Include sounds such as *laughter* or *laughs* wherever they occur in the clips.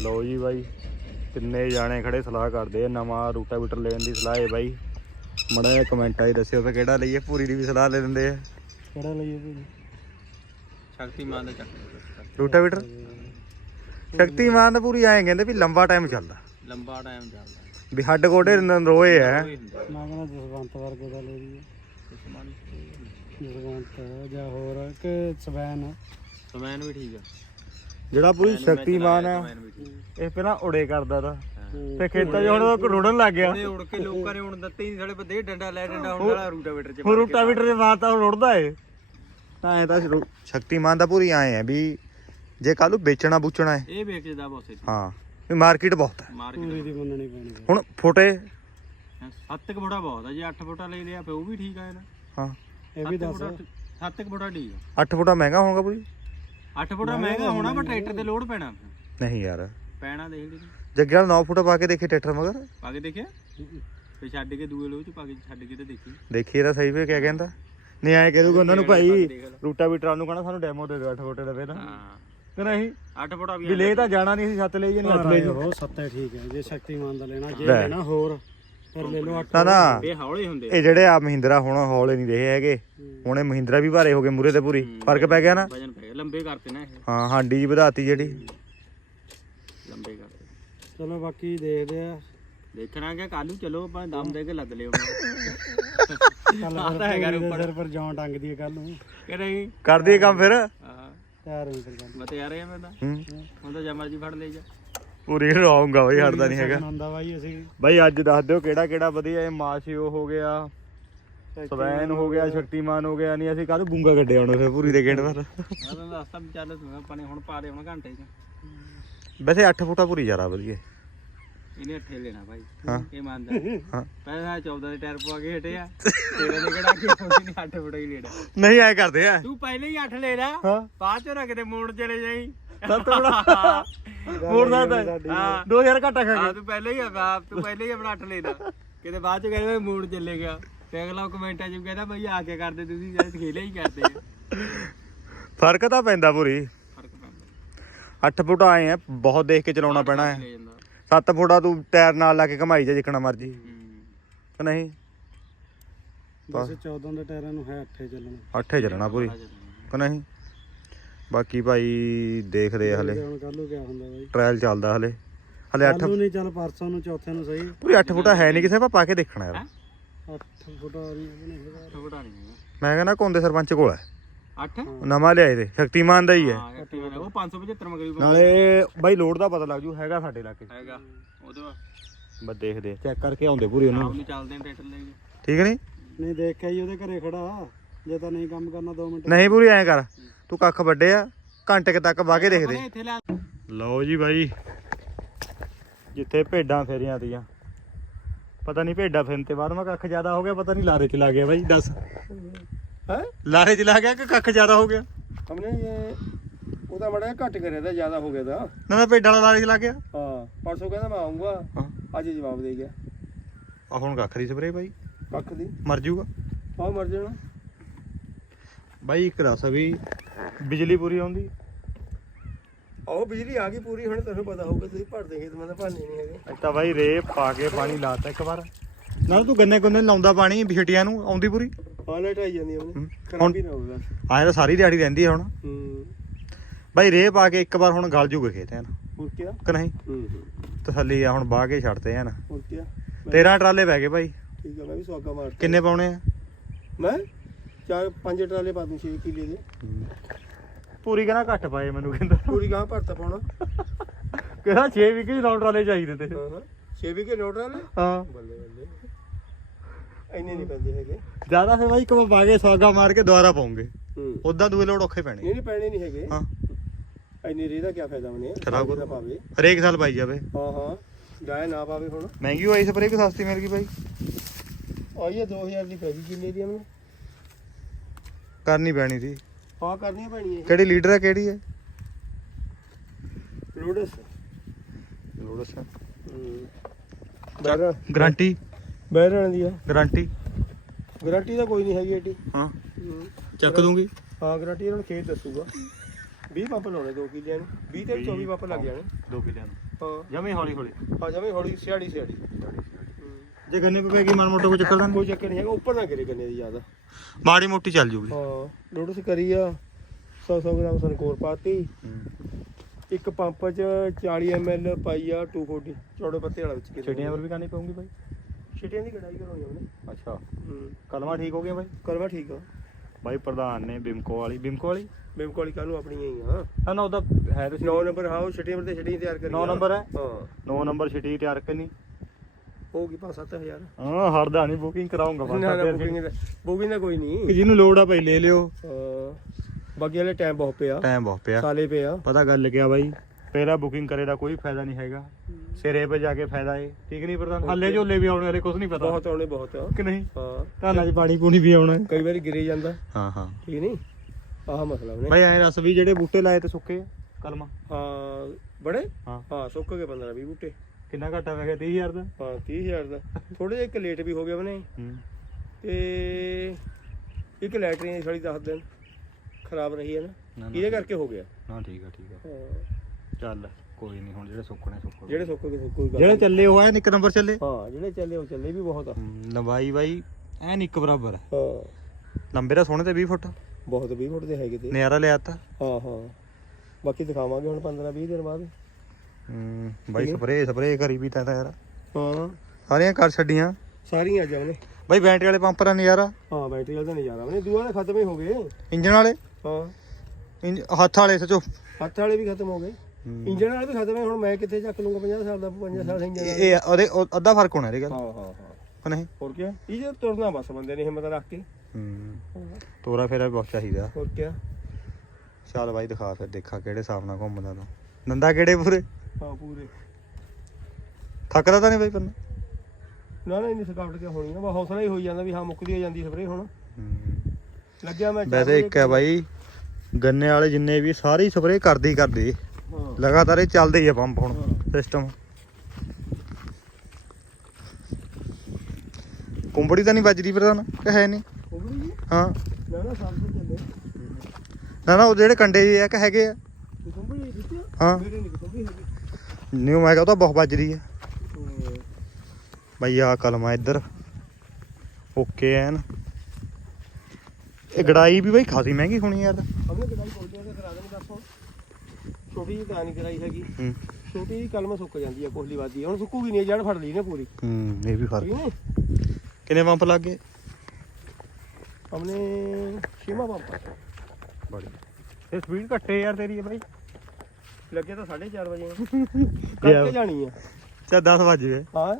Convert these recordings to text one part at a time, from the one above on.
ਲਓ ਜੀ ਬਾਈ ਤਿੰਨੇ ਜਾਣੇ ਖੜੇ ਸਲਾਹ ਕਰਦੇ ਆ ਨਵਾਂ ਰੂਟਾਵੀਟਰ ਲੈਣ ਦੀ ਸਲਾਹ ਹੈ ਬਾਈ। ਮੜਾ ਜਿਹਾ ਕਮੈਂਟਾਂ 'ਚ ਦੱਸਿਓ ਫੇ ਕਿਹੜਾ ਲਈਏ ਪੂਰੀ ਦੀ ਵੀ ਸਲਾਹ ਲੈ ਦਿੰਦੇ ਆ। ਕਿਹੜਾ ਲਈਏ ਭਾਈ? ਸ਼ਕਤੀਮਾਨ ਦਾ ਚੱਕ ਰੂਟਾਵੀਟਰ? ਸ਼ਕਤੀਮਾਨ ਤਾਂ ਪੂਰੀ ਐਂ ਕਹਿੰਦੇ ਵੀ ਲੰਬਾ ਟਾਈਮ ਚੱਲਦਾ। ਲੰਬਾ ਟਾਈਮ ਚੱਲਦਾ। ਵੀ ਹੱਡ ਗੋਡੇ ਨਰੋਏ ਆ। ਮੈਂ ਕਹਿੰਦਾ ਜਸਵੰਤ ਵਰਗੇ ਦਾ ਲੈ ਲਈਏ। ਜਸਵੰਤ। ਜਾਂ ਹੋਰ ਕਿ ਸਵੈਨ। ਸਮੈਨ ਵੀ ਠੀਕ ਆ। ਜਿਹੜਾ ਪੂਰੀ ਸ਼ਕਤੀਮਾਨ ਠੀਕ ਇਹ ਪਹਿਲਾਂ ਉੜੇ ਕਰਦਾ ਤਾ। ਹਾਂ। ਤੇ ਖੇਤਾਂ 'ਚ ਹੁਣ ਉਹ ਰੁੜਨ ਲੱਗ ਗਿਆ। ਉਹਨੇ ਉੜ ਕੇ ਲੋਕਾਂ ਨੇ ਹੁਣ ਦਿੱਤੇ ਹੀ ਨਹੀਂ ਸਾਲੇ ਬੰਦੇ ਡੰਡਾ ਲੈ ਡੰਡਾ ਹੁਣ ਵਾਲਾ ਰੂਟਾਵੇਟਰ ਚ ਹੁਣ ਰੂਟਾਵੀਟਰ ਦੇ ਬਾਅਦ ਤਾਂ ਉਹ ਰੁੜਦਾ ਏ। ਤਾਂ ਐ ਤਾਂ ਸ਼ੁਰੂ- ਸ਼ਕਤੀਮਾਨ ਦਾ ਪੂਰੀ ਆਏ ਆ ਵੀ ਜੇ ਕੱਲ ਨੂੰ ਵੇਚਣਾ ਬੁੱਚਣਾ ਹੈ। ਇਹ ਵੇਚਦਾ ਬੋਸੇ ਹਾਂ ਵੀ ਮਾਰਕੀਟ ਬਹੁਤ ਹੈ। ਮਾਰਕੀਟ ਦੀ ਮੰਨਣੀ ਪੈਣੀ ਹੈ। ਹੁਣ ਫੋਟੇ ਸੱਤ ਕੁ ਬੋੜਾ ਬਹੁਤ ਆ ਜੇ 8 ਫੁੱਟਾ ਲੈ ਲਿਆ ਫੇ ਉਹ ਵੀ ਠੀਕ ਆ ਇਹਦਾ। ਹਾਂ। ਇਹ ਵੀ ਦੱਸ। ਸੱਤ ਕੁ ਬੋੜਾ ਠੀਕ ਆ। 8 ਫੁੱਟਾ ਮਹਿੰਗਾ ਹੋਊਗਾ ਪੂਰੀ। 8 ਫੁੱਟਾ ਮਹਿੰਗਾ ਹੋਣਾ ਪਰ ਟਰੈਕਟਰ ਤੇ ਲੋਡ ਪੈਣਾ। ਨਹੀਂ ਯਾਰ। ਪੈਣਾ ਦੇਖ ਲਈ। ਜੱਗੇ ਵਾਲਾ 9 ਫੁੱਟ ਪਾ ਕੇ ਦੇਖੇ ਟਰੈਕਟਰ ਮਗਰ? ਪਾ ਕੇ ਦੇਖਿਆ? ਫੇ ਛੱਡ ਕੇ ਦੂਏ ਲੋਹ ਚ ਪਾ ਕੇ ਛੱਡ ਕੇ ਤੇ ਦੇਖੀ। ਦੇਖੀ ਇਹਦਾ ਸਹੀ ਵੇ ਕਿਆ ਕਹਿੰਦਾ। ਨਹੀਂ ਆਏ ਕਰੂਗਾ ਉਹਨਾਂ ਨੂੰ ਭਾਈ ਰੂਟਾਵੀਟਰ ਨੂੰ ਕਹਣਾ ਸਾਨੂੰ ਡੈਮੋ ਦੇ ਦਿਓ 8 ਫੁੱਟੇ ਦਾ ਫੇਰ ਹਾਂ। ਕਿ ਨਹੀਂ? 8 ਫੁੱਟਾ ਵੀ ਵੀ ਲੈ ਤਾਂ ਜਾਣਾ ਨਹੀਂ ਸੀ ਛੱਤ ਲਈ ਜਾਂ ਨਹੀਂ ਅੱਠ ਲੈ ਉਹ ਸੱਤਾ ਠੀਕ ਹੈ। ਜੇ ਸ਼ਕਤੀਮਾਨ ਦਾ ਲੈਣਾ ਜੇ। ਲੈਣਾ ਹੋਰ। ਫਿਰ ਲੈ ਲਓ 8 ਨਾ ਨਾ ਇਹ ਹੌਲੇ ਹੁੰਦੇ। ਇਹ ਜਿਹੜੇ ਆ ਮਹਿੰਦਰਾ ਹੁਣ ਹੌਲੇ ਨਹੀਂ ਰਹੇ ਹੈਗੇ। ਹੁਣ ਇਹ ਮਹਿੰਦਰਾ ਵੀ ਭਾਰੇ ਹੋ ਗਏ ਮੂਰੇ ਤੇ ਪੂਰੀ। ਫ਼ਰਕ ਪੈ ਗਿਆ ਨਾ? ਵਜਨ ਪੈ ਗਿਆ ਲੰਬੇ ਕਰਤੇ ਨਾ ਇਹ। ਹਾਂ ਹਾਂਡੀ ਜੀ ਵਧਾਤੀ ਜਿਹੜੀ। ਲੰਬੇ ਕਰਤੇ। ਚਲੋ ਬਾਕੀ ਦੇਖਦੇ ਆ। ਦੇਖਣਾ ਕਿ ਕੱਲ ਨੂੰ ਚਲੋ ਆਪਾਂ ਦਮ ਦੇ ਕੇ ਲੱਦ ਲਿਓ। ਕੱਲ ਹੈਗਾ ਉੱਪਰ। ਪਰ ਜੌਂ ਟੰਗਦੀ ਹੈ ਕੱਲ ਨੂੰ। ਕਿ ਨਹੀਂ? ਕਰਦੀ ਕੰਮ ਫਿਰ। ਹਾਂ। ਤਿਆਰ ਨਹੀਂ ਫਿਰ ਗੱਲ। ਮੈਂ ਤੇ ਯਾਰ ਇਹ ਮੈਂ ਤਾਂ। ਹੂੰ। ਹੁਣ ਤਾਂ ਜਮਰ ਜੀ ਫੜ ਲੈ ਜਾ। ਪੂਰੀ ਰਹਾਉਂਗਾ ਬਈ ਹਟਦਾ ਨਹੀਂ ਹੈਗਾ। ਆਉਂਦਾ ਬਾਈ ਅਸੀਂ। ਬਾਈ ਅੱਜ ਦੱਸ ਦਿਓ ਕਿਹੜਾ ਕਿਹੜਾ ਵਧੀਆ ਇਹ ਮਾਸ਼ੀਓ ਹੋ ਗਿਆ ਸਵੈਨ ਹੋ ਗਿਆ ਸ਼ਕਤੀਮਾਨ ਹੋ ਗਿਆ ਨਹੀਂ ਅਸੀਂ ਕਾਹਨੂੰ ਬੂੰਗਾ ਕੱਢਿਆ ਹੁਣ ਫਿਰ ਪੂਰੀ ਦੇ ਗੇੜ ਪਰ। ਮੈਂ ਤਾਂ ਦੱਸਦਾ ਵੀ ਚੱਲ ਤੂੰ ਆਪਾਂ ਨੇ ਹੁਣ ਪਾ ਦੇ ਹੁਣ ਘੰਟੇ ਚ। ਵੈਸੇ 8 ਫੁੱਟਾ ਪੂਰੀ ਜ਼ਿਆਦਾ ਵਧੀਆ। ਇਹਨੇ ਅੱਠੇ ਲੈਣਾ ਭਾਈ। ਇਹ ਮੰਨਦਾ। ਹਾਂ। ਪਹਿਲਾਂ 14 ਦੇ ਟਾਇਰ ਪਵਾ ਕੇ ਹਟਿਆ ਤੇਰੇ ਨੇ ਕਿਹੜਾ ਕਿ ਉਹਨੇ 8 ਫੁੱਟ ਹੀ ਲੈਣਾ। ਨਹੀਂ ਐ ਕਰਦੇ ਆ। ਤੂੰ ਪਹਿਲਾਂ ਹੀ 8 ਲੈ ਲੈ। ਹਾਂ। ਬਾਅਦ ਚੋਂ ਨਾ ਕਿਤੇ ਮੋੜ ਚਲੇ ਜਾਈ। ਸੱਤ ਫੁੱਟਾ ਹੋਰ ਦਾ ਹਾਂ। 2000 ਘਟਾ ਖਾ ਹਾਂ ਤੂੰ ਪਹਿਲਾਂ ਹੀ ਆ ਤੂੰ ਪਹਿਲਾਂ ਹੀ ਆਪਣਾ 8 ਲੈਣਾ ਕਿਤੇ ਬਾਅਦ ਚ ਕਹਿੰਦੇ ਮੂਡ ਚੱਲੇ ਗਿਆ। ਤੇ ਅਗਲਾ ਕਮੈਂਟਾਂ 'ਚ ਕਹਿੰਦਾ ਬਈ ਆ ਕੇ ਕਰਦੇ ਤੁਸੀਂ ਜਦ ਖੇਲੇ ਹੀ ਕਰਦੇ ਆ। ਫ਼ਰਕ ਤਾਂ ਪੈਂਦਾ ਪੂਰੀ। ਫ਼ਰਕ ਪੈਂਦਾ। 8 ਫੁੱਟ ਆਏ ਆ ਬਹੁਤ ਦੇਖ ਕੇ ਚਲਾਉਣਾ ਪੈਣਾ ਹੈ। ਲੈ ਜਾਂਦਾ। 7 ਫੁੱਟਾ ਤੂੰ ਟਾਇਰ ਨਾਲ ਲਾ ਕੇ ਘਮਾਈ ਜਾ ਜਿੱਕਣਾ ਮਰਜ਼ੀ। ਹੂੰ। ਕਿ ਨਹੀਂ? ਵੈਸੇ 14 ਦੇ ਟਾਇਰਾਂ ਨੂੰ ਹੈ 8 ਚੱਲਣਾ। 8 ਚੱਲਣਾ ਪੂਰੀ। ਕਿ ਨਹੀਂ? ਬਾਕੀ ਭਾਈ ਦੇਖਦੇ ਆ ਹਲੇ। ਕੱਲ ਨੂੰ ਕਿਆ ਹੁੰਦਾ ਬਾਈ। ਟ੍ਰਾਇਲ ਚੱਲਦਾ ਹਲੇ। ਹਲੇ 8 ਕੱਲ ਨੂੰ ਨਹੀਂ ਚੱਲ ਪਰਸੋਂ ਨੂੰ ਚੌਥੇ ਨੂੰ ਸਹੀ। ਪੂਰੀ 8 ਫੁੱਟਾ ਹੈ ਨਹੀਂ ਕਿਸੇ ਆਪਾਂ ਪਾ ਕੇ ਦੇਖਣਾ ਯਾਰ। 8 ਫੁੱਟ ਨਹੀਂ ਬਣੇਗਾ ਟੁਕੜਾ ਨਹੀਂ ਹੈਗਾ ਮੈਂ ਕਹਿੰਦਾ ਕੋਂਦੇ ਸਰਪੰਚ ਕੋਲ ਹੈ। 8 ਉਹ ਨਵਾਂ ਲਿਆਏ ਤੇ ਸ਼ਕਤੀਮਾਨ ਦਾ ਹੀ ਹੈ। ਹਾਂ ਐਕਟਿਵਾ ਦਾ ਉਹ 575 ਮਗਰੀ ਨਾਲੇ ਬਾਈ ਲੋਡ ਦਾ ਪਤਾ ਲੱਗ ਜੂ ਹੈਗਾ ਸਾਡੇ ਇਲਾਕੇ। ਹੈਗਾ। ਉਹਦੇ ਬਾਅਦ ਬਸ ਦੇਖਦੇ ਚੈੱਕ ਕਰਕੇ ਆਉਂਦੇ ਪੂਰੀ ਉਹਨੂੰ। ਸ਼ਾਮ ਨੂੰ ਚੱਲਦੇ ਆ ਟਰੈਕਟਰ ਲੈ ਕੇ। ਠੀਕ ਨਹੀਂ ਨਹੀਂ ਦੇਖਿਆ ਹੀ ਉਹਦੇ ਘਰੇ ਖੜਾ। ਜੇ ਤਾਂ ਨਹੀਂ ਕੰਮ ਕਰਨਾ 2 ਮਿੰਟ। ਨਹੀਂ ਪੂਰੀ ਐਂ ਕਰ। ਤੂੰ ਕੱਖ ਵੱਡੇ ਆ ਘੰਟੇ ਕੁ ਤੱਕ ਵਾਹ ਕੇ ਦੇਖਦੇ। ਇੱਥੇ ਲੈ ਲਓ ਜੀ ਬਾਈ ਜਿੱਥੇ ਭੇਡਾਂ ਫੇਰੀਆਂ ਤੀਆਂ। ਪਤਾ ਨਹੀਂ ਭੇਡਾਂ ਫਿਰਨ ਤੇ ਬਾਅਦ ਮੈਂ ਕੱਖ ਜ਼ਿਆਦਾ ਹੋ ਗਿਆ ਪਤਾ ਨਹੀਂ ਲਾਰੇ ਚ ਲਾ ਗਿਆ ਬਾਈ ਦੱਸ। ਹੈ? ਲਾਰੇ ਚ ਲਾ ਗਿਆ ਕਿ ਕੱਖ ਜ਼ਿਆਦਾ ਹੋ ਗਿਆ? ਹਮਨੇ ਇਹ ਉਹਦਾ ਮੜਾ ਘੱਟ ਕਰਿਆ ਤਾਂ ਜ਼ਿਆਦਾ ਹੋ ਗਿਆ ਤਾਂ। ਨਾ ਨਾ ਭੇਡਾਂ ਵਾਲਾ ਲਾਰੇ ਚ ਲੱਗ ਗਿਆ? ਹਾਂ ਪਰਸੋਂ ਕਹਿੰਦਾ ਮੈਂ ਆਉਂਗਾ ਹਾਂ। ਅੱਜ ਜਵਾਬ ਦੇ ਗਿਆ। ਆ ਹੁਣ ਕੱਖ ਦੀ ਸਪਰੇ ਬਾਈ। ਕੱਖ ਦੀ? ਮਰ ਜੂਗਾ। ਆਹ ਮਰ ਜਾਣਾ। ਬਾਈ ਇੱਕ ਦੱਸ ਵੀ ਬਿਜਲੀ ਪੂਰੀ ਆਉਂਦੀ? ਆਹ ਬਿਜਲੀ ਆ ਗਈ ਪੂਰੀ ਹੁਣ ਤੈਨੂੰ ਪਤਾ ਹੋਊਗਾ ਤੁਸੀਂ ਭਰ ਦੇਗੇ ਤੇ ਮੈਂ ਤਾਂ ਭਰਨੀ ਨਹੀਂ ਹੈਗੇ। ਅੱਜ ਤਾਂ ਬਾਈ ਰੇ ਪਾ ਕੇ ਪਾਣੀ ਲਾਤਾ ਇੱਕ ਵਾਰ। ਨਾਲ ਤੂੰ ਗੰਨੇ ਗੁੰਨੇ ਲਾਉਂਦਾ ਪਾਣੀ ਬਿਛਟੀਆਂ ਨੂੰ ਆਉਂਦੀ ਪੂਰੀ? ਹਾਂ ਲਾਈਟ ਆਈ ਜਾਂਦੀ ਉਹਨੇ ਹੂੰ। ਖਰਾਬ ਹੀ ਨਾ ਹੋਊਗਾ। ਆਏ ਤਾਂ ਸਾਰੀ ਦਿਹਾੜੀ ਰਹਿੰਦੀ ਹੈ ਹੁਣ। ਹੂੰ। ਬਾਈ ਰੇ ਪਾ ਕੇ ਇੱਕ ਵਾਰ ਹੁਣ ਗਲ ਜੂਗੇ ਖੇਤ ਐਨ। ਹੋਰ ਕੀ ਕਿ ਨਹੀਂ? ਹੂੰ ਤਸੱਲੀ ਆ ਹੁਣ ਬਾਹ ਕੇ ਛੱਡਦੇ ਐਨ। ਹੋਰ ਕੀ 13 ਟਰਾਲੇ ਬਹਿ ਗਏ ਭਾਈ ਠੀਕ ਆ ਮੈਂ ਵੀ ਸਵਾਗਾ ਮਾਰ ਕਿੰਨੇ ਪਾਉਣੇ ਆ? ਮੈਂ? ਚਾਰ ਪੰਜ ਟਰਾਲੇ ਪਾ ਦੂੰ 6 ਕਿੱਲੇ ਦੇ। ਪੂਰੀ ਕਹਿੰਦਾ ਘੱਟ ਪਾਏ ਮੈਨੂੰ ਕਹਿੰਦਾ। ਪੂਰੀ ਗਾਂ ਭਰਤਾ ਪਾਉਣਾ। ਕਹਿੰਦਾ 6 ਵਿਕੇ ਨੌ ਟਰਾਲੇ ਚਾਹੀਦੇ ਤੇ ਹਾਂ ਹਾਂ। 6 ਵੀ ਕੇ ਨੋਟ ਟਰਾਲੇ? ਹਾਂ। ਬੱਲੇ ਬੱਲੇ। ਇੰਨੇ ਨਹੀਂ ਪੈਂਦੇ ਹੈਗੇ। ਜ਼ਿਆਦਾ ਫੇ ਬਾਈ ਕਮ ਪਾ ਕੇ ਸਵਾਗਾ ਮਾਰ ਕੇ ਦੁਬਾਰਾ ਪਾਉਂਗੇ। ਹੂੰ। ਉਦਾਂ ਦੂਏ ਲੋੜ ਔਖੇ ਪੈਣੇ। ਨਹੀਂ ਪੈਣੇ ਨਹੀਂ ਹੈਗੇ। ਹਾਂ। ਇੰਨੇ ਰੇ ਦਾ ਕੀ ਫਾਇਦਾ ਮਨੇ ਖਰਾਬ ਦਾ ਪਾਵੇ। ਹਰੇਕ ਸਾਲ ਪਾਈ ਜਾਵੇ। ਹਾਂ ਹਾਂ। ਡਾਇ ਨਾ ਪਾਵੇ ਹੁਣ। ਮਹਿੰਗੀ ਹੋਈ ਸਪਰੇ ਕਿ ਸਸਤੀ ਮਿਲ ਗਈ ਬਾਈ। ਆਈਏ 2000 ਦੀ ਪੈ ਗਈ ਕਿੰਨੇ ਦੀ ਮੈਨੂੰ ਕਰਨੀ ਪੈਣੀ ਸੀ। ਹਾਂ ਕਰਨੀ ਪੈਣੀ ਹੈ ਕਿਹੜੀ ਲੀਡਰ ਹੈ ਕਿਹੜੀ ਹੈ? ਲੋਡਸ। ਲੋੜਸ ਹੂੰ। ਬੈਰ ਗਾਰੰਟੀ। ਬੈਰਨ ਦੀ ਆ ਗਾਰੰਟੀ। ਗਾਰੰਟੀ ਤਾਂ ਕੋਈ ਨਹੀਂ ਹੈਗੀ ਏਡੀ। ਹਾਂ। ਹੂੰ। ਚੱਕ ਦੂੰਗੀ। ਹਾਂ ਗਾਰੰਟੀ ਇਹਨਾਂ ਨੂੰ ਖੇਤ ਦੱਸੂਗਾ। 20 ਪੰਪ ਲਾਉਣੇ 2 ਕਿੱਲਿਆਂ ਨੂੰ 20 ਤੇ 24 ਪੰਪ ਲੱਗ ਜਾਣੇ। 2 ਕਿਲਿਆਂ ਨੂੰ। ਹਾਂ। ਜਮੇ ਹੌਲੀ ਹੌਲੀ ਹਾਂ ਜਮੇ ਹੌਲੀ ਸਿਆੜੀ ਸਿਆੜੀ ਜੇ ਗੰਨੇ ਪੇ ਪੈਗੀ ਮਨ ਮੋਟਾ ਕੋਈ ਚੱਕਰ ਤਾਂ ਕੋਈ ਚੱਕਰ ਨਹੀਂ ਹੈਗਾ ਉੱਪਰ ਨਾ ਗਿਰੇ ਗੰਨੇ ਦੀ ਜ਼ਿਆਦਾ। ਮਾੜੀ ਮੋਟੀ ਚੱਲ ਜੂਗੀ। ਹਾਂ ਲੋਟਸ ਕਰੀ ਆ 100 100 ਗ੍ਰਾਮ ਸਨਕੋਰ ਪਾਤੀ। ਇੱਕ ਪੰਪ ਚ 40 ml ਪਾਈ ਆ 240 ਚੌੜੇ ਪੱਤੇ ਵਾਲਾ ਵਿੱਚ ਛੇਟੀਆਂ ਪਰ ਵੀ ਕਰਨੀ ਪਊਗੀ ਬਾਈ? ਛਿਟੀਆਂ ਦੀ ਕਢਾਈ ਕਰਾਉਣੀ ਉਹਨੇ। ਅੱਛਾ। ਕਲਮਾ ਠੀਕ ਹੋ ਗਿਆ ਬਾਈ? ਕਰਵਾ ਠੀਕ ਆ। ਬਾਈ ਪ੍ਰਧਾਨ ਨੇ ਬਿਮਕੋ ਵਾਲੀ। ਬਿਮਕੋ ਵਾਲੀ? ਮੇਮ ਕੋਲੀ ਕਾਨੂੰ ਆਪਣੀਆਂ ਹੀ ਆ। ਹਾਂ ਨਾ ਉਹਦਾ ਹੈ ਤੇ 9 ਨੰਬਰ ਹਾਂ ਉਹ ਛਿਟੀਆਂ ਪਰ ਤੇ ਛਿਟੀਆਂ ਤਿਆਰ ਕਰੀ ਨੌ ਨੰਬਰ ਹੈ? ਹਾਂ। 9 ਨੰਬਰ ਛਿਟੀ ਤਿਆਰ ਕਰਨੀ। ਹੋਊਗੀ 5-7000 ਹਾਂ ਹਰਦਾ ਨਹੀਂ ਬੁਕਿੰਗ ਕਰਾਉਂਗਾ ਬਸ ਨਾ ਨਾ ਫਿਰ ਬੁਕਿੰਗ ਦਾ ਬੁਕਿੰਗ ਦਾ ਕੋਈ ਕਿ ਨਹੀਂ ਜਿਹਨੂੰ ਲੋੜ ਆ ਭਾਈ ਲੈ ਲਿਓ। ਹਾਂ। ਬਾਕੀ ਹਲੇ ਟਾਈਮ ਬਹੁਤ ਪਿਆ। ਟਾਈਮ ਬਹੁਤ ਪਿਆ। ਸਾਲੇ ਪਿਆ ਪਤਾ ਗੱਲ ਕਿਆ ਬਾਈ? ਪਹਿਲਾਂ ਬੁਕਿੰਗ ਕਰੇ ਦਾ ਕੋਈ ਫਾਇਦਾ ਨਹੀਂ ਹੈਗਾ। ਸਿਰੇ 'ਤੇ ਜਾ ਕੇ ਫਾਇਦਾ ਏ। ਠੀਕ ਨਹੀਂ ਪ੍ਰਧਾਨ? ਹੱਲੇ ਝੋਲੇ ਵੀ ਆਉਣੇ ਵਾਲੇ ਕੁਝ ਨਹੀਂ ਪਤਾ। ਬਹੁਤ ਆਉਣੇ ਬਹੁਤ ਆ। ਕਿ ਨਹੀਂ? ਹਾਂ। ਧਾਨਾਂ 'ਚ ਪਾਣੀ ਪੂਣੀ ਵੀ ਆਉਣਾ। ਕਈ ਵਾਰੀ ਗਿਰੇ ਜਾਂਦਾ। ਹਾਂ ਹਾਂ। ਠੀਕ ਨਹੀਂ ਆਹ ਮਸਲਾ ਉਹਨੇ। ਬਾਈ ਐਂ ਦੱਸ ਵੀ ਜਿਹੜੇ ਬੂਟੇ ਲਾਏ ਤੇ ਸੁੱਕੇ ਆ? ਕਲਮਾ। ਹਾਂ ਬੜੇ? ਹਾਂ। ਹਾਂ ਸੁੱਕ ਗਏ 15 20 ਬੂਟੇ। ਕਿੰਨਾ ਘਾਟਾ ਪੈ ਗਿਆ? 30000 ਦਾ? ਹਾਂ 30000 ਦਾ। ਥੋੜੇ ਜਿਹਾ ਇੱਕ ਲੇਟ ਵੀ ਹੋ ਗਿਆ ਬਨੇ ਹੂੰ। ਤੇ ਇੱਕ ਲੈਟਰੀਨ ਸਾਡੀ 10 ਦਿਨ ਖਰਾਬ ਰਹੀ ਹੈ ਨਾ। ਨਾ, ਨਾ। ਇਹਦੇ ਕਰਕੇ ਹੋ ਗਿਆ। ਨਾ ਠੀਕ ਆ ਠੀਕ ਆ। ਹਾਂ। ਚੱਲ ਕੋਈ ਨਹੀਂ ਹੁਣ ਜਿਹੜੇ ਸੁੱਕਣੇ ਸੁੱਕ ਜਿਹੜੇ ਸੁੱਕ ਗਏ ਸੁੱਕ ਕੋਈ ਗੱਲ ਜਿਹੜੇ। ਚੱਲੇ ਉਹ ਐਨ ਇੱਕ ਨੰਬਰ ਚੱਲੇ? ਹਾਂ ਜਿਹੜੇ ਚੱਲੇ ਉਹ ਚੱਲੇ ਵੀ ਬਹੁਤ ਆ। ਲੰਬਾਈ ਬਾਈ ਐਨ ਇੱਕ ਬਰਾਬਰ ਹੈ ਹਾਂ। ਲੰਬੇ ਦਾ ਸੋਹਣੇ ਤੇ 20 ਫੁੱਟ। ਬਹੁਤ 20 ਫੁੱਟ ਦੇ ਹੈਗੇ ਤੇ। ਨਿਆਰਾ ਲਿਆ ਤਾ। ਹਾਂ ਹਾਂ। ਬਾਕੀ ਦਿਖਾਵਾਂਗੇ ਹੁਣ 15 20 ਦਿਨ ਬਾਅਦ। ਹੂੰ ਬਾਈ ਸਪਰੇ ਸਪਰੇ ਕਰੀ ਵੀ ਤਾਂ ਯਾਰ। ਹਾਂ। ਸਾਰੀਆਂ ਕਰ ਛੱਡੀਆਂ। ਸਾਰੀਆਂ ਆ ਜਾਵਨੇ ਬਾਈ ਬੈਟਰੀ ਵਾਲੇ ਪੰਪ ਦਾ ਨਜ਼ਾਰਾ। ਹਾਂ ਬੈਟਰੀ ਵਾਲਾ ਤਾਂ ਨਜ਼ਾਰਾ। ਉਹਨੇ ਦੂਆ ਦੇ ਖਤਮ ਹੀ ਹੋ ਗਏ। ਇੰਜਨ ਵਾਲੇ? ਹਾਂ। ਇੰਜ- ਹੱਥ ਵਾਲੇ ਸੱਚੋ। ਹੱਥ ਵਾਲੇ ਵੀ ਖਤਮ ਹੋ ਗਏ। ਇੰਜਨ ਵਾਲੇ ਵੀ ਖਤਮ ਹੈ। ਹੁਣ ਮੈਂ ਕਿੱਥੇ ਚੱਕ ਲੂੰਗਾ 50 ਸਾਲ ਦਾ 50 ਸਾਲ ਦਾ ਇੰਜਨ ਇਹ ਉਹਦੇ ਉਹ ਅੱਧਾ ਫ਼ਰਕ ਹੋਣਾ ਇਹਦੇ ਗੱਲ। ਹਾਂ ਹਾਂ ਹਾਂ। ਨਹੀਂ? ਹੋਰ ਕੀ ਇਹ ਜੇ ਤੁਰਨਾ ਬਸ ਬੰਦੇ ਨੇ ਹਿੰਮਤ ਰੱਖ ਕੇ। ਹੂੰ। ਤੋਰਾ ਫੇਰਾ ਵੀ ਬਹੁਤ ਚਾਹੀਦਾ। ਹੋਰ ਕੀ ਚੱਲ ਬਾਈ ਦਿਖਾ ਫਿਰ ਦੇਖਾ ਕਿਹੜੇ ਹਿਸਾਬ ਨਾਲ ਘੁੰਮਦਾ ਤੂੰ। ਨੰਦਾ ਕਿਹੜੇ ਪੂਰੇ? ਹਾਂ ਪੂਰੇ। ਥੱਕਦਾ ਤਾਂ ਨਹੀਂ ਬਾਈ ਪੰਨਾ ਨਾ ਨਾ ਇੰਨੀ ਥਕਾਵਟ ਕੇ ਹੋਣੀ ਨਾ ਬਸ ਹੌਸਲਾ ਹੀ ਹੋਈ ਜਾਂਦਾ ਵੀ ਹਾਂ ਮੁੱਕਦੀ ਹੋ ਜਾਂਦੀ ਸਪਰੇ ਹੁਣ। ਲੱਗਿਆ ਮੈਂ ਚਾਰ ਵੈਸੇ ਇੱਕ ਹੈ ਬਾਈ ਗੰਨੇ ਵਾਲੇ ਜਿੰਨੇ ਵੀ ਸਾਰੇ ਸਪਰੇ ਕਰਦੇ ਹੀ ਕਰਦੇ। ਹਾਂ। ਲਗਾਤਾਰ ਇਹ ਚੱਲਦੇ ਹੀ ਆ ਪੰਪ ਹੁਣ। ਸਿਸਟਮ ਕੁੰਬੜੀ ਤਾਂ ਨਹੀਂ ਵੱਜਦੀ ਪ੍ਰਧਾਨ ਕਿ ਹੈ ਨਹੀਂ? ਜੀ? ਹਾਂ। ਨਾ ਨਾ ਤੋਂ ਚੱਲੇ। ਨਾ ਨਾ ਉਹ ਜਿਹੜੇ ਕੰਡੇ ਜਿਹੇ ਆ ਕਿ ਹੈਗੇ ਆ? ਤੇ ਕੰਬੜੀ ਦਿੱਤੀ ਹਾਂ। ਮੇਰੇ ਨਿਊ ਮੈਂ ਕਿਹਾ ਉਹ ਤਾਂ ਬਹੁਤ ਹੈ। ਬਈ ਆ ਕਲਮ ਇੱਧਰ। ਓਕੇ ਐਨ। ਇਹ ਗੜਾਈ ਵੀ ਬਈ ਖਾਸੀ ਮਹਿੰਗੀ ਹੋਣੀ ਯਾਰ ਅਮਨੇ ਗੜਾਈ ਛੋਟੀ ਕਲਮ ਸੁੱਕ ਜਾਂਦੀ ਆ ਸੁੱਕੂਗੀ ਕਿੰਨੇ ਪੰਪ ਲੱਗ? ਗਏ ਅਮਨੇ ਪੰਪ ਬੜੀ। ਇਹ ਸਪੀਡ ਘੱਟੇ ਯਾਰ ਤੇਰੀ ਹੈ ਬਾਈ। ਲੱਗੇ ਤਾਂ 4:30 ਵਜੇ। *laughs* ਕਰਕੇ ਜਾਣੀ ਹੈ ਚਾ 10 ਵੱਜ ਹਾਂ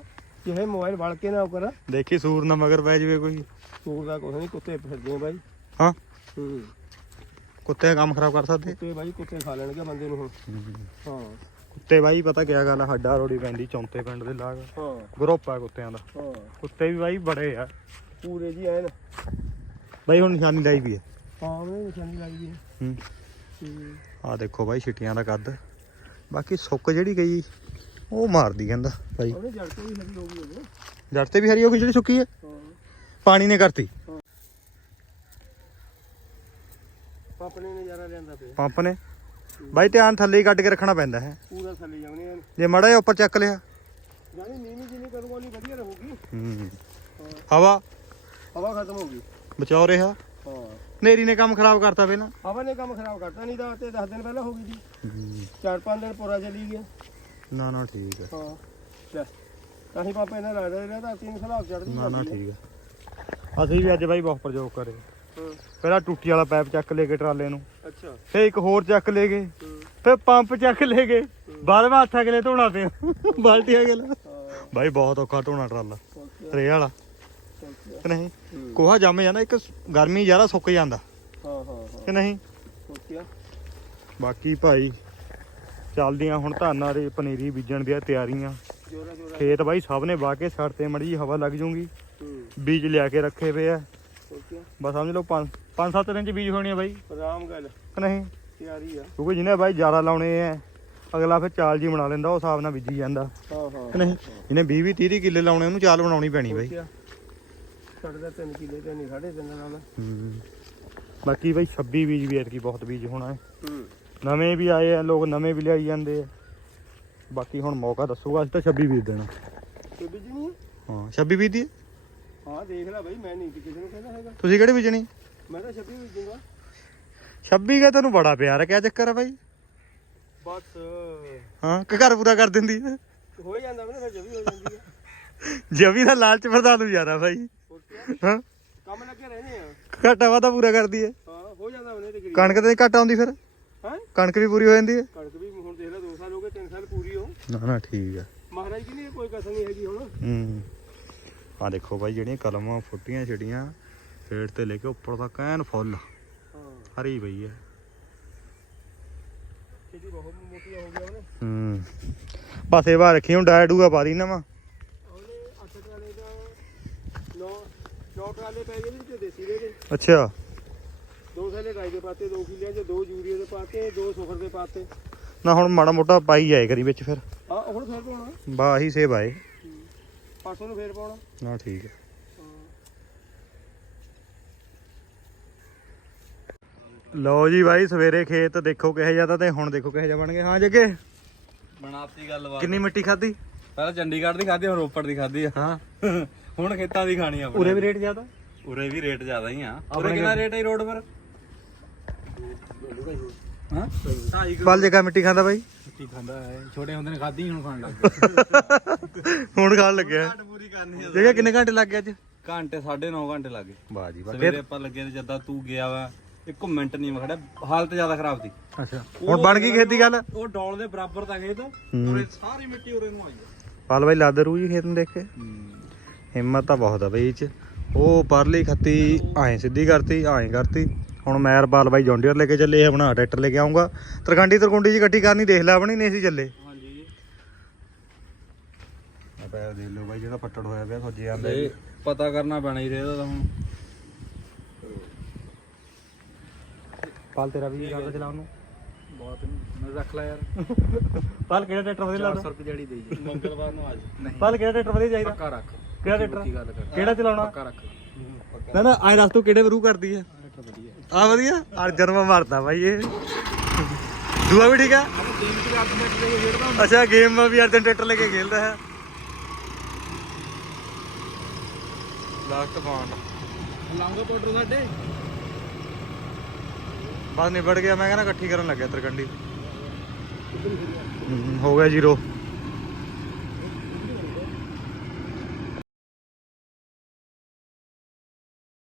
ਜਿਹੇ ਮੋਬਾਈਲ ਵੜ ਕੇ ਨਾ ਉਹ ਕਰ ਦੇਖੀ ਸੂਰ ਨਾ ਮਗਰ ਪੈ ਜਵੇ ਕੋਈ। ਸੂਰ ਦਾ ਕੁਛ ਨਹੀਂ ਕੁੱਤੇ ਫਿਰਦੇ ਆ ਬਾਈ। ਹਾਂ। ਹੂੰ। ਕੁੱਤੇ ਕੰਮ ਖਰਾਬ ਕਰ ਸਕਦੇ। ਕੁੱਤੇ ਬਾਈ ਕੁੱਤੇ ਖਾ ਲੈਣਗੇ ਬੰਦੇ ਨੂੰ ਹੁਣ। ਹਾਂ। ਕੁੱਤੇ ਬਾਈ ਪਤਾ ਕਿਆ ਗੱਲ ਆ ਹੱਡਾ ਰੋੜੀ ਪੈਂਦੀ ਚੌਂਤੇ ਪਿੰਡ ਦੇ ਲਾਗ। ਹਾਂ। ਗਰੁੱਪ ਆ ਕੁੱਤਿਆਂ ਦਾ। ਹਾਂ। ਕੁੱਤੇ ਵੀ ਬਾਈ ਬੜੇ ਆ। ਪੂਰੇ ਜੀ ਐਨ। ਬਾਈ ਹੁਣ ਨਿਸ਼ਾਨੀ ਲਾਈ ਵੀ ਹੈ ਹਾਂ ਉਹਨੇ ਨਿਸ਼ਾਨੀ ਲਾਈ ਹੈ ਹੂੰ ਹੂੰ। ਆ ਦੇਖੋ ਬਾਈ ਛਿੱਟੀਆਂ ਦਾ ਕੱਦ। ਬਾਕੀ ਸੁੱਕ ਜਿਹੜੀ ਗਈ ਉਹ ਮਾਰਦੀ ਕਹਿੰਦਾ ਬਾਈ। ਉਹਨੇ ਜੜ ਵੀ ਹਰੀ ਹੋ ਗਈ ਉਹਨੇ ਜੜ ਤੇ ਵੀ ਹਰੀ ਹੋ ਗਈ ਜਿਹੜੀ ਸੁੱਕੀ ਹੈ। ਹਾਂ ਪਾਣੀ ਨੇ ਕਰਤੀ। ਆਪਣੇ ਨਜ਼ਾਰਾ ਲੈਂਦਾ ਪਿਆ। ਪੰਪ ਨੇ। ਬਾਈ ਧਿਆਨ ਥੱਲੇ ਹੀ ਕੱਢ ਕੇ ਰੱਖਣਾ ਪੈਂਦਾ ਹੈ। ਪੂਰਾ ਥੱਲੇ ਜਾਵਣੇ ਐਨ ਜੇ ਮੜਾ ਜਿਹਾ ਉੱਪਰ ਚੱਕ ਲਿਆ। ਜਾਨੀ ਨੀਵੀਂ ਜਿੰਨੀ ਕਰੂੰਗਾ ਉਨੀ ਵਧੀਆ ਰਹੂਗੀ। ਹੂੰ। ਹਾਂ। ਹਵਾ। ਹਵਾ ਖਤਮ ਹੋ ਗਈ। ਬਚਾਓ ਰਿਹਾ। ਹਾਂ। ਨੇਰੀ ਨੇ ਕੰਮ ਖਰਾਬ ਕਰਤਾ ਪਹਿਲਾਂ। ਹਵਾ ਨੇ ਕੰਮ ਖਰਾਬ ਕਰਤਾ ਨਹੀਂ ਤਾਂ ਤੇ 10 ਦਿਨ ਪਹਿਲਾਂ ਹੋ ਗਈ ਜੀ 4-5 ਦਿਨ ਪੂਰਾ ਚੱਲੀ ਗਿਆ। ਨਾ ਨਾ ਠੀਕ ਹੈ ਹਾਂ ਲੈ। ਤਾਂ ਹੀ ਪਾਪਾ ਇਹਨਾਂ ਲੜ ਰਿਹਾ ਤਾਂ ਤਿੰਨ ਚੜਦੀ ਨਾ ਨਾ ਠੀਕ ਹੈ ਅਸੀਂ ਵੀ ਅੱਜ ਬਾਈ ਬਹੁਤ ਪ੍ਰਯੋਗ ਕਰੇ। ਹਾਂ। ਪਹਿਲਾਂ ਟੂਟੀ ਵਾਲਾ ਪਾਈਪ ਚੱਕ ਲੈ ਕੇ ਟਰਾਲੇ ਨੂੰ। ਅੱਛਾ। ਫੇ ਇੱਕ ਹੋਰ ਚੱਕ ਲੈ ਗਏ ਹੂੰ। ਫੇ ਪੰਪ ਚੱਕ ਲੈ ਗਏ ਬਾਅਦ ਹੱਥ ਅਗਲੇ ਧੋਣਾ ਪਿਆ। ਬਾਲਟੀ ਅਗਲੇ। ਬਾਈ ਬਹੁਤ ਔਖਾ ਧੋਣਾ ਟਰਾਲਾ। ਰੇ ਵਾਲਾ। ਕਿ ਨਹੀਂ। ਕੋਹਾ ਜੰਮ ਜਾਂਦਾ ਇੱਕ ਗਰਮੀ ਜ਼ਿਆਦਾ ਸੁੱਕ ਜਾਂਦਾ। ਹਾਂ ਹਾਂ ਹਾਂ। ਕਿ ਨਹੀਂ? ਓਕੇ ਬਾਕੀ ਭਾਈ ਚੱਲਦੀਆਂ ਹੁਣ ਧਾਨਾਂ ਦੇ ਪਨੀਰੀ ਬੀਜਣ ਦੀਆਂ ਤਿਆਰੀਆਂ। ਜੋਰਾ ਜੋਰਾ। ਖੇਤ ਬਾਈ ਸਭ ਨੇ ਵਾਹ ਕੇ ਛੱਡ ਤੇ ਮੜੀ ਹਵਾ ਲੱਗ ਜੂਗੀ। ਹੂੰ। ਬੀਜ ਲਿਆ ਕੇ ਰੱਖੇ ਪਏ ਆ। ਬਸ ਸਮਝ ਲਓ 5 5-7 ਦਿਨ ਚ ਬੀਜ ਹੋਣੀ ਆ ਬਾਈ। ਆਰਾਮ ਗੱਲ। ਕਿ ਨਹੀਂ? ਤਿਆਰੀ ਆ। ਕਿਉਂਕਿ ਜਿਹਨੇ ਬਾਈ ਜ਼ਿਆਦਾ ਲਾਉਣੇ ਆ ਅਗਲਾ ਫਿਰ ਚਾਲ ਜੀ ਬਣਾ ਲੈਂਦਾ ਉਹ ਹਿਸਾਬ ਨਾਲ ਬੀਜੀ ਜਾਂਦਾ। ਹਾਂ ਹਾਂ। ਕਿ ਨਹੀਂ? ਜਿਹਨੇ 20 20 30 ਕਿੱਲੇ ਲਾਉਣੇ ਉਹਨੂੰ ਚਾਲ ਬਣਾਉਣੀ ਪੈਣੀ ਬਾਈ। ਸਾਡੇ ਦਾ 3 ਕਿਲੇ ਤੇ ਨਹੀਂ ਸਾਢੇ ਤਿੰਨ ਨਾਲ। ਬਾਕੀ ਬਾਈ 26 ਬੀਜ ਵੀ ਐਤਕੀ ਬਹੁਤ ਬੀਜ ਹੋਣਾ ਹੈ। ਹੂੰ। ਨਵੇਂ ਵੀ ਆਏ ਆ ਲੋਕ ਨਵੇਂ ਵੀ ਲਿਆਈ ਜਾਂਦੇ ਆ। ਬਾਕੀ ਹੁਣ ਮੌਕਾ ਦੱਸੂਗਾ ਅਸੀਂ ਤਾਂ 26 ਬੀਜ ਦੇਣਾ। ਤੇ ਬੀਜਣੀ ਆ? ਹਾਂ 26 ਬੀਜਦੀ ਹਾਂ ਦੇਖ ਲੈ ਬਈ ਮੈਂ ਨਹੀਂ ਕਿਸੇ ਨੂੰ ਕਹਿੰਦਾ ਹੈਗਾ। ਤੁਸੀਂ ਕਿਹੜੀ ਬੀਜਣੀ? ਮੈਂ ਤਾਂ 26 ਬੀਜੂਗਾ। 26 ਕਾ ਤੈਨੂੰ ਬੜਾ ਪਿਆਰ ਹੈ ਕਿਆ ਚੱਕਰ ਹੈ ਬਾਈ? ਬਸ। ਹਾਂ ਕਿ ਘਰ ਪੂਰਾ ਕਰ ਦਿੰਦੀ ਹੈ? ਜਾਂਦਾ ਮੈਨੂੰ ਫਿਰ ਜਵੀ ਹੋ ਜਾਂਦੀ ਆ। ਜਵੀ ਦਾ ਲਾਲਚ ਵਧਾ ਦੂ ਯਾਰਾ ਬਾਈ? ਹਾਂ? ਕੰਮ ਲੱਗੇ ਰਹਿੰਦੇ ਆ। ਘਾਟਾ ਵਾਦਾ ਪੂਰਾ ਕਰਦੀ ਹੈ। ਹਾਂ ਹੋ ਜਾਂਦਾ ਉਹਨੇ ਤੇ ਗਰੀਬ। ਕਣਕ ਤੇ ਘੱਟ ਆਉਂਦੀ ਫਿਰ? ਹੈ? ਕਣਕ ਵੀ ਪੂਰੀ ਹੋ ਜਾਂਦੀ ਹੈ? ਕਣਕ ਵੀ ਹੁਣ ਦੇਖ ਲੈ 2 ਸਾਲ ਹੋ ਗਏ 3 ਸਾਲ ਪੂਰੀ ਹੋ। ਨਾ ਨਾ ਠੀਕ ਹੈ ਮਹਾਰਾਜ ਕੀ ਨਹੀਂ ਕੋਈ ਕਸਰ ਨਹੀਂ ਹੈਗੀ ਹੁਣ। ਹੂੰ। ਆ ਦੇਖੋ ਬਾਈ ਜਿਹੜੀਆਂ ਕਲਮਾਂ ਫੁੱਟੀਆਂ ਛੜੀਆਂ ਫੇੜ ਤੇ ਲੈ ਕੇ ਉੱਪਰ ਤੱਕ ਐਨ ਫੁੱਲ। ਹਾਂ। ਹਰੀ ਪਈ ਹੈ। ਖੇਤੀ ਬਹੁਤ ਮੋਟੀ ਹੋ ਗਿਆ ਉਹਨੇ। ਹੂੰ। ਪਾਸੇ ਬਾਹਰ ਰੱਖੀ ਹੁਣ ਡਾਇਆ ਡੂਆ ਪਾ ਦੀ ਨਾ ਵਾ ਉਹਨੇ 8 ਟਰਾਲੇ ਦਾ 9 9 ਟਰਾਲੇ ਪੈ ਗਏ ਵਿੱਚ ਦੇਸੀ ਦੇ ਦੇ ਅੱਛਾ। ਦੋ ਥੈਲੇ ਰਾਈ ਦੇ ਪਾਤੇ ਦੋ ਕਿੱਲਿਆਂ 'ਚ ਦੋ ਯੂਰੀਆ ਦੇ ਪਾਤੇ ਦੋ ਸੁਫਰ ਦੇ ਪਾਤੇ। ਨਾ ਹੁਣ ਮਾੜਾ ਮੋਟਾ ਪਾਈ ਜਾਏ ਕਰੀ ਵਿੱਚ ਫਿਰ। ਹਾਂ ਹੁਣ ਫੇਰ ਪਾਉਣਾ? ਬਾ ਆਹੀ ਸੇਬ ਆਏ ਪਾਸੋਂ ਨੂੰ ਫੇਰ ਪਾਉਣਾ? ਨਾ ਠੀਕ ਹੈ। ਲਓ ਜੀ ਬਾਈ ਸਵੇਰੇ ਖੇਤ ਦੇਖੋ ਕਿਹੋ ਜਿਹਾ ਤਾਂ ਤੇ ਹੁਣ ਦੇਖੋ ਕਿਹੋ ਜਿਹਾ ਬਣ ਗਏ ਹਾਂ ਜੱਗੇ? ਬਣਾਤੀ ਗੱਲਬਾਤ ਕਿੰਨੀ ਮਿੱਟੀ ਖਾਦੀ ਪਹਿਲਾਂ ਚੰਡੀਗੜ੍ਹ ਦੀ ਖਾਧੀ ਹੁਣ ਰੋਪੜ ਦੀ ਖਾਧੀ ਆ। ਹਾਂ। ਹੁਣ ਖੇਤਾਂ ਦੀ ਖਾਣੀ ਆ ਉਰੇ ਵੀ ਰੇਟ ਜ਼ਿਆਦਾ? ਉਰੇ ਵੀ ਰੇਟ ਜ਼ਿਆਦਾ ਹੀ ਆ। ਉਰੇ ਕਿੰਨਾ ਰੇਟ ਹੈ ਰੋਡ ਪਰ? ਹਾਂ? ਢਾਈ ਪਲ ਜਗਾ ਮਿੱਟੀ ਖਾਂਦਾ ਬਾਈ? ਮਿੱਟੀ ਖਾਂਦਾ ਹੈ। ਛੋਟੇ ਹੁੰਦੇ ਨੇ ਖਾਧੀ ਹੁਣ ਖਾਣ ਲੱਗ ਹੁਣ ਖਾਣ ਲੱਗਿਆ। ਪੂਰੀ ਕਰਨੀ ਆ। ਜਗਾ ਕਿੰਨੇ ਘੰਟੇ ਲੱਗ ਗਏ ਅੱਜ? ਘੰਟੇ 9.5 ਘੰਟੇ ਲੱਗੇ ਵਾਹ ਜੀ ਵਾਹ। ਸਵੇਰੇ ਆਪਾਂ ਲੱਗੇ ਤੇ ਜਦਾਂ ਤੂੰ ਗਿਆ ਵਾ ਇੱਕ ਮਿੰਟ ਨਹੀਂ ਮੈਂ ਖੜਿਆ। ਹਾਲਤ ਜ਼ਿਆਦਾ ਖਰਾਬ ਸੀ। ਅੱਛਾ। ਹੁਣ ਬਣ ਗਈ ਖੇਤ ਗੱਲ? ਉਹ ਡੌਲ ਦੇ ਬਰਾਬਰ ਤਾਂ ਖੇਤ ਹੂੰ। ਉਰੇ ਸਾਰੀ ਮਿੱਟੀ ਉਰੇ ਨੂੰ ਆਈ ਆ। ਪਲ ਬਾਈ ਲੱਦ ਰੂ ਜੀ ਖੇਤ ਨੂੰ ਦੇਖ ਕੇ? ਹਿੰਮਤ ਤਾਂ ਬਹੁਤ ਆ ਬਈ ਇਹ ਚ। ਉਹ ਪਰਲੀ ਖੱਤੀ ਐਂ ਸਿੱਧੀ ਕਰਤੀ ਐਂ ਕਰਤੀ। ਹੁਣ ਮੈਰ ਬਾਲ ਬਾਈ ਜੌਂਡੀਅਰ ਲੈ ਕੇ ਚੱਲੇ ਆ ਆਪਣਾ ਟਰੈਕਟਰ ਲੈ ਕੇ ਆਉਂਗਾ ਤਰਕੰਡੀ ਤਰਕੁੰਡੀ ਜੀ ਇਕੱਠੀ ਕਰਨੀ ਦੇਖ ਲੈ ਆਪਣੀ ਨਹੀਂ ਸੀ ਚੱਲੇ। ਹਾਂਜੀ ਆ ਪੈਰ ਦੇਖ ਲਓ ਬਾਈ ਜਿਹੜਾ ਪੱਟੜ ਹੋਇਆ ਪਿਆ ਸੋਜੀ ਜਾਂਦਾ ਇਹ ਪਤਾ ਕਰਨਾ ਪੈਣਾ ਹੀ ਇਹਦਾ ਤਾਂ ਹੁਣ। ਪਲ ਤੇਰਾ ਵੀ ਕਰਦਾ ਚਲਾਉਣ ਨੂੰ? ਬਹੁਤ ਮੈਂ ਰੱਖ ਲੈ ਯਾਰ। *laughs* ਪਲ ਕਿਹੜਾ ਟਰੈਕਟਰ ਵਧੀਆ 400 ਰੁਪਏ ਜੜੀ ਦੇਈ ਜੀ ਮੰਗਲਵਾਰ ਨੂੰ ਅੱਜ ਨਹੀਂ। ਪਲ ਕਿਹੜਾ ਟਰੈਕਟਰ ਵਧੀਆ ਚਾਹੀਦਾ। ਪੱਕਾ ਰੱਖ। ਕਿਹੜਾ ਟਰੈਕਟਰ? ਕੀ ਗੱਲ ਕਰ। ਕਿਹੜਾ ਚਲਾਉਣਾ? ਪੱਕਾ ਰੱਖ। ਨਾ ਨਾ ਆਏ ਰਸ ਤੂੰ ਕਿਹੜੇ ਵਰੂ ਕਰਦੀ ਆ ਟਰੈਕਟਰ ਵਧੀਆ। ਆ ਵਧੀਆ? ਆ ਜਨਮ ਮਾਰਦਾ ਬਾਈ ਇਹ। ਦੂਆ ਵੀ ਠੀਕ ਆ? ਟੀਮ ਚ ਖੇਡਦਾ ਅੱਛਾ ਗੇਮ ਵੀ ਅਰਜਨ ਟਰੈਕਟਰ ਲੈ ਕੇ ਖੇਲਦਾ ਹੈ। ਲਾਸਟ ਪਾਉਂਡ ਲਾਉਂਗਾ ਪਾਊਡਰ ਸਾਡੇ। ਬਸ ਨਿਬੜ ਗਿਆ ਮੈਂ ਕਹਿੰਦਾ ਇਕੱਠੀ ਕਰਨ ਲੱਗਿਆ ਤਰਕੰਡੀ। ਹੂੰ, ਹੋ ਗਿਆ ਜ਼ੀਰੋ।